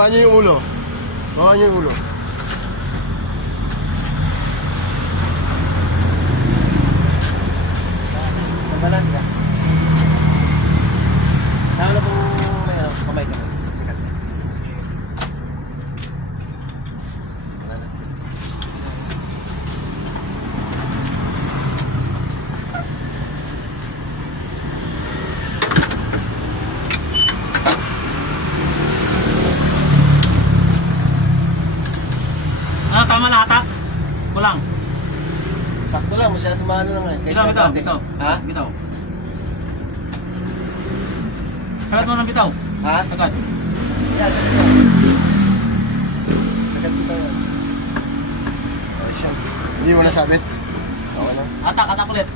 Baba niyo yung ulo. Baba niyo yung ulo. Nagalan ka. Saan na po kamay ka? Tama lahat ha? Kulang. Sakto lang, masyado maano lang eh. Bitaw. Ha? Bitaw. Sagat mo ng bitaw. Ha? Sagat. Yeah, sagat mo. Sagat bitaw yan. Hindi mo nasabit? Atak ulit.